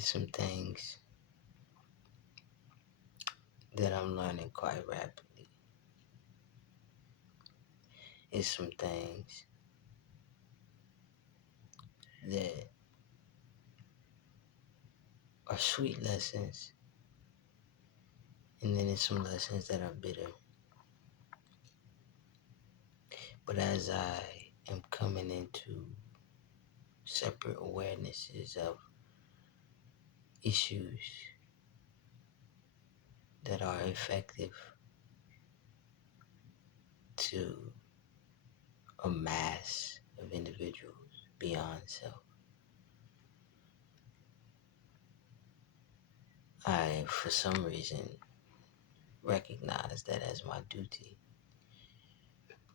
It's some things that I'm learning quite rapidly. It's some things that are sweet lessons, and then it's some lessons that are bitter. But as I am coming into separate awarenesses of issues that are effective to a mass of individuals beyond self, I, for some reason, recognize that as my duty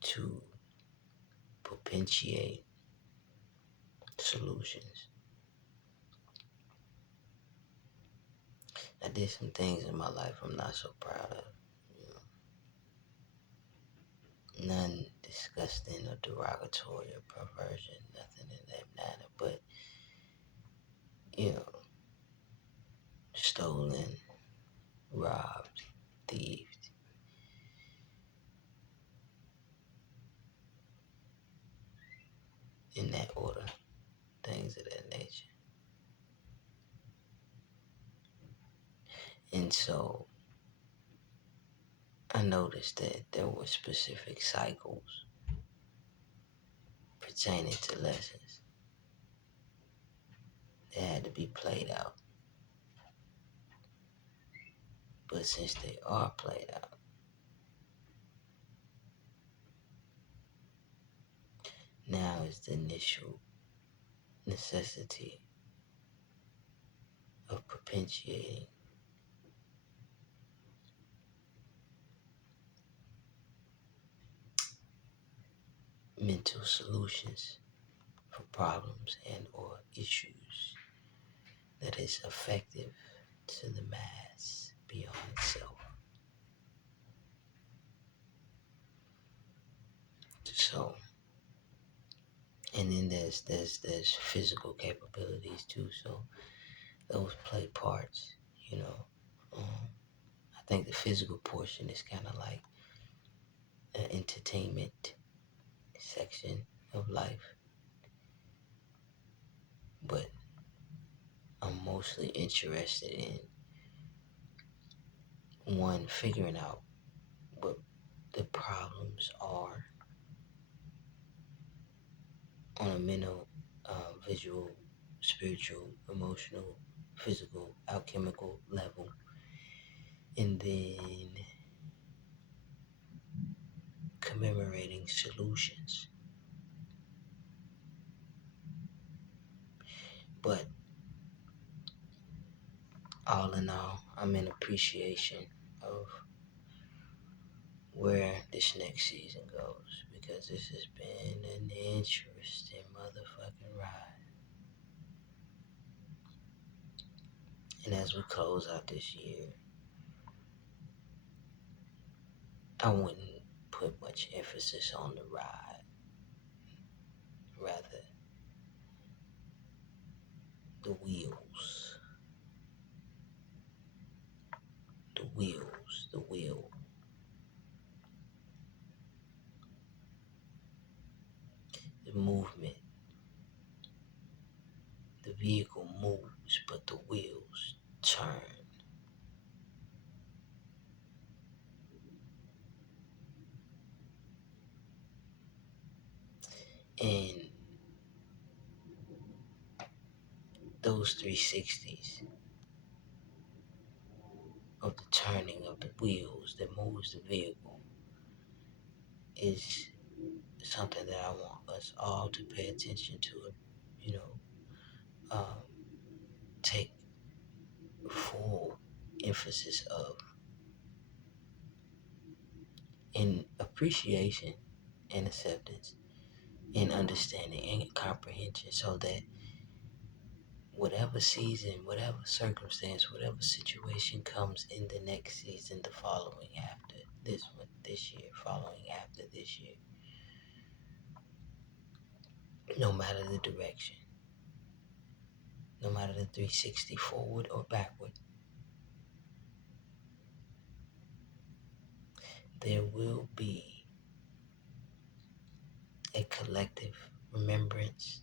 to propitiate solutions. I did some things in my life I'm not so proud of. None disgusting or derogatory or perversion, nothing in that manner, but, you know, stolen, robbed, thieved, in that order, things of that nature. And so I noticed that there were specific cycles pertaining to lessons that had to be played out. But since they are played out, now is the initial necessity of propitiating mental solutions for problems and or issues that is effective to the mass beyond itself. So, and then there's physical capabilities too. So those play parts. You know, I think the physical portion is kind of like an entertainment section of life, but I'm mostly interested in one, figuring out what the problems are on a mental, visual, spiritual, emotional, physical, alchemical level, and then commemorating solutions. But all in all, I'm in appreciation of where this next season goes, because this has been an interesting motherfucking ride. And as we close out this year, I wouldn't put much emphasis on the ride, rather the wheels, the wheel. The movement. The vehicle moves, but the wheels turn. And those 360s of the turning of the wheels that moves the vehicle is something that I want us all to pay attention to. You know, um, take full emphasis of in appreciation and acceptance and understanding and comprehension, so that whatever season, whatever circumstance, whatever situation comes in the next season, the following after this one, this year, following after this year, no matter the direction, no matter the 360 forward or backward. There will be a collective remembrance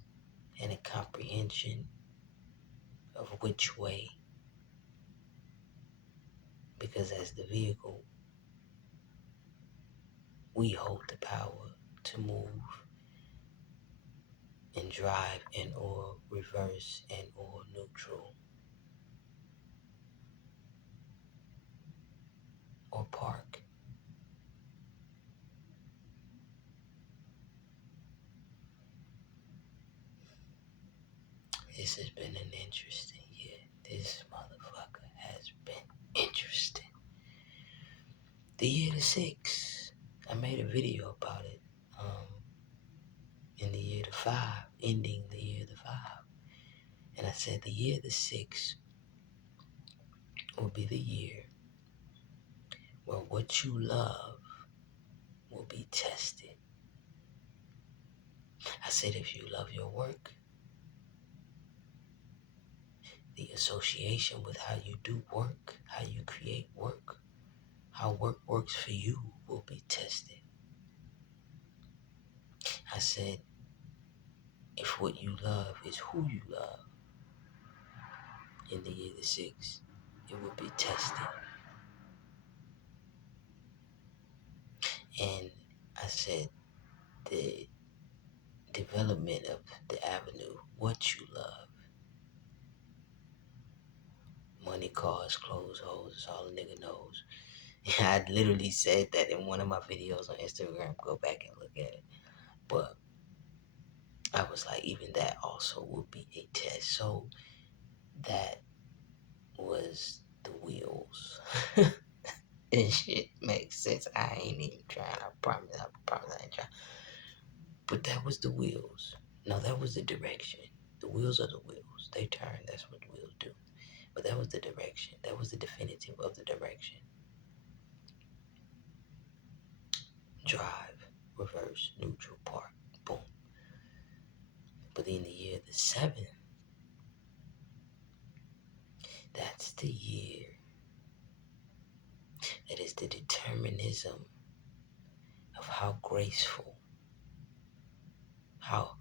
and a comprehension of which way, because as the vehicle, we hold the power to move and drive and or reverse and or neutral or park. This has been an interesting year. This motherfucker has been interesting. The year the six. I made a video about it. In the year the five, ending the year the five. And I said the year the six will be the year where what you love will be tested. I said if you love your work, the association with how you do work, how you create work, how work works for you will be tested. I said if what you love is who you love, in the year the six, it will be tested. And I said the development of the avenue, what you love, money, cars, clothes, hoes, is all a nigga knows. I literally said that in one of my videos on Instagram. Go back and look at it. But I was like, even that also would be a test. So that was the wheels. And shit makes sense. I ain't even trying. I promise I ain't trying. But that was the wheels. No, that was the direction. The wheels are the wheels. They turn. That's what the wheels do. But that was the direction. That was the definitive of the direction. Drive, reverse, neutral, park, boom. But in the year the seven, that's the year that is the determinism of how graceful, how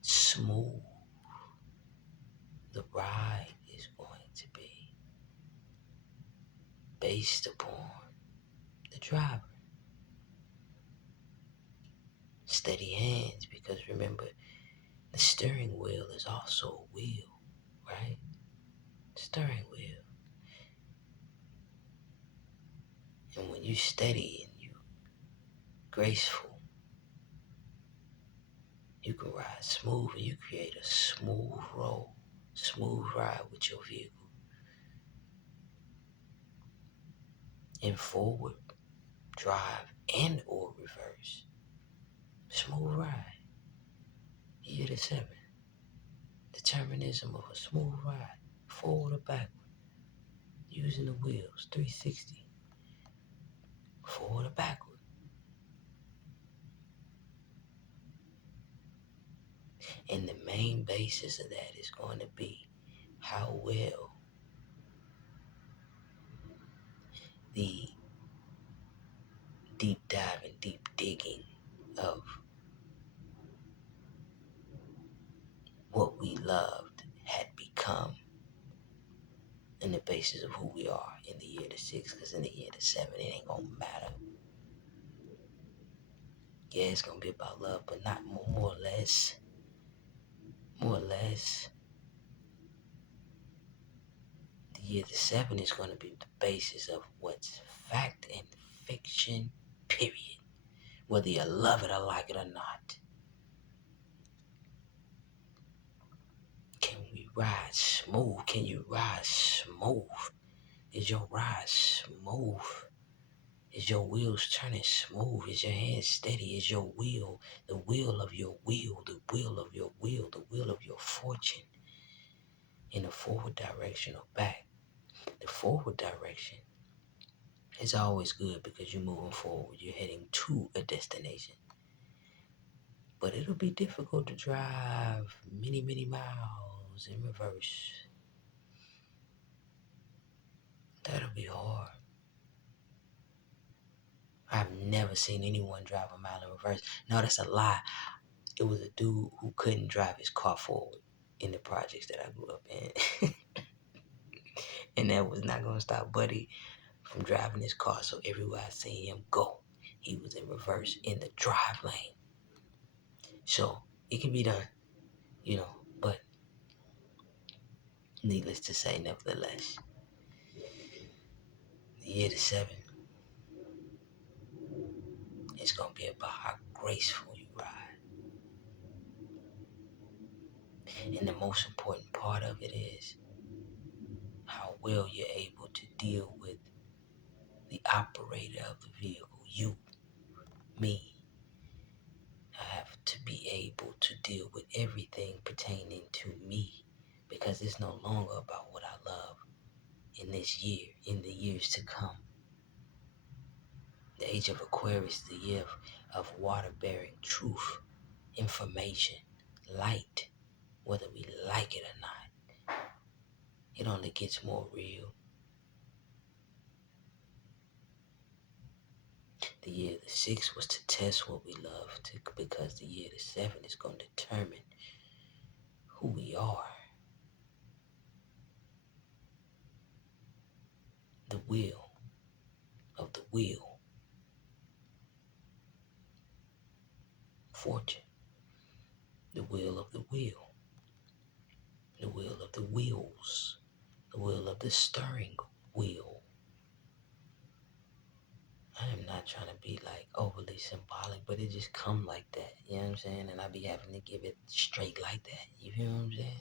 smooth the ride is going to be based upon the driver. Steady hands, because remember, the steering wheel is also a wheel, right? Steering wheel. And when you steady and you graceful, you can ride smooth and you create a smooth roll, smooth ride with your vehicle. In forward, drive, and or reverse. Smooth ride. Year the seven. Determinism of a smooth ride. Forward or backward. Using the wheels. 360. Forward or backward. And the main basis of that is going to be how well the deep dive and deep digging of what we loved had become in the basis of who we are in the year the six, because in the year the seven, it ain't gonna matter. Yeah, it's gonna be about love, but not more or less. More or less. The year the seven is gonna be the basis of what's fact and fiction, period. Whether you love it or like it or not. Can we ride smooth? Can you ride smooth? Is your ride smooth? Is your wheels turning smooth? Is your hand steady? Is your wheel, the wheel of your wheel, the wheel of your wheel, the wheel of your fortune in the forward direction or back? The forward direction is always good because you're moving forward. You're heading to a destination. But it'll be difficult to drive many, many miles in reverse. That'll be hard. I've never seen anyone drive a mile in reverse. No, that's a lie. It was a dude who couldn't drive his car forward in the projects that I grew up in. And that was not going to stop Buddy from driving his car. So everywhere I seen him go, he was in reverse in the drive lane. So it can be done, but needless to say, nevertheless, the year to 7 is going to be about how graceful you ride. And the most important part of it is how well you're able to deal with the operator of the vehicle, you, me. I have to be able to deal with everything pertaining to me because it's no longer about what I love in this year, in the years to come. The age of Aquarius, the year of water bearing truth, information, light, whether we like it or not. It only gets more real. The year of the 6 was to test what we love, because the year of the 7 is going to determine who we are. The wheel of the wheel. Fortune. The wheel of the wheel. The wheel of the wheels. The wheel of the steering wheel. I am not trying to be like overly symbolic, but it just come like that. You know what I'm saying? And I be having to give it straight like that. You feel what I'm saying?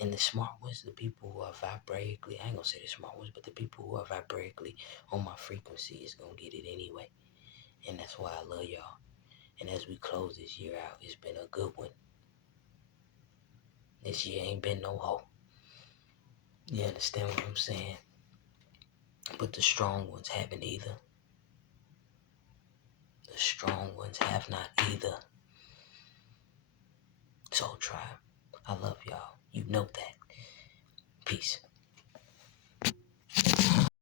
And the smart ones, the people who are vibratically, I ain't gonna say the smart ones, but the people who are vibratically on my frequency is gonna get it anyway. And that's why I love y'all. And as we close this year out, it's been a good one. This year ain't been no hoe. You understand what I'm saying? But the strong ones haven't either. The strong ones have not either. Soul Tribe, I love y'all. You know that. Peace.